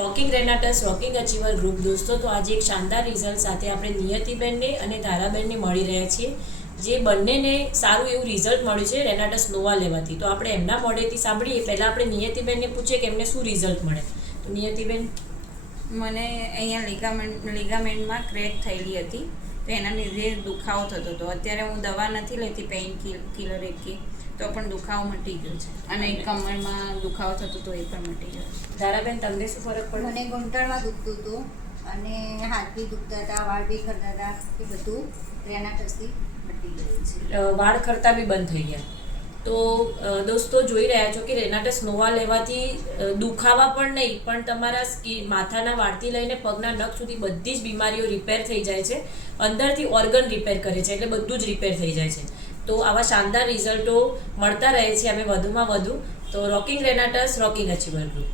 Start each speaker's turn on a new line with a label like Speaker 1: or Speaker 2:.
Speaker 1: Rocking Renatus rocking achiever group દોસ્તો, તો આજે એક શાનદાર રિઝલ્ટ સાથે આપણે નિયતિબેનને અને ધારાબેનને મળી રહ્યા છીએ, જે બંનેને સારું એવું રિઝલ્ટ મળ્યું છે રેનાટસ નોવા લેવાથી. તો આપણે એમના મોઢેથી સાંભળીએ. પહેલાં આપણે નિયતિબેનને પૂછીએ કે એમને શું રિઝલ્ટ મળે. તો નિયતિબેન?
Speaker 2: મને અહીંયા લિગામેન્ટ લિગામેન્ટમાં ક્રેક થયેલી હતી. તો એના લીધે દુખાવો થતો હતો. અત્યારે હું દવા નથી લેતી પેઇન કિલર એકી તો પણ દુખાવો મટી ગયો છે. અને કમરમાં દુખાવો થતો હતો એ પણ મટી ગયો છે.
Speaker 1: ધારાબેન તમને શું ફરક પડે
Speaker 3: મને ઘૂંટણમાં દુખતું હતું અને હાથ બી દુખતા હતા વાળ બી ખરતા હતા એ બધું રેનાટસથી મટી ગયું છે.
Speaker 1: વાળ ખરતા બી બંધ થઈ ગયા? તો દોસ્તો જોઈ રહ્યા છો કે રેનાટસ નોવા લેવાથી દુખાવા પણ નહીં, પણ તમારા સ્કી માથાના વાળથી લઈને પગના નખ સુધી બધી જ બીમારીઓ રિપેર થઈ જાય છે. અંદરથી ઓર્ગન રિપેર કરે છે, એટલે બધું જ રિપેર થઈ જાય છે. તો આવા શાનદાર રિઝલ્ટો મળતા રહે છે, અમે વધુમાં વધુ. તો rocking Renatus, rocking achiever group.